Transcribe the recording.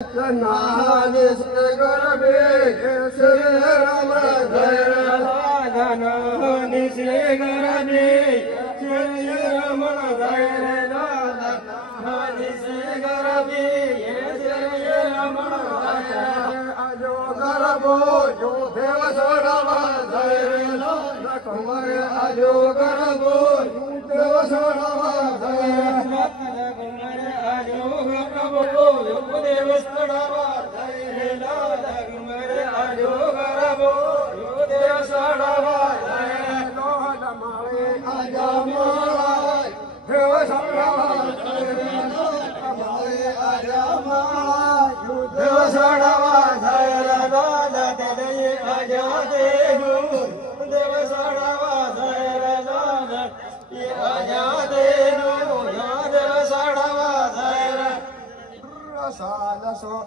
Nahani Sregarabe, Sri Rama Jaya Nahani Sregarabe, Sri Rama Jaya Nahani Sregarabe, Sri Rama Jaya Ajo Garabo, Jo Deva Sodava Jaya Kumar Ajo Garabo, Deva Sodava Jaya Kumar Ajo Garabo, Deva Sodava Sala so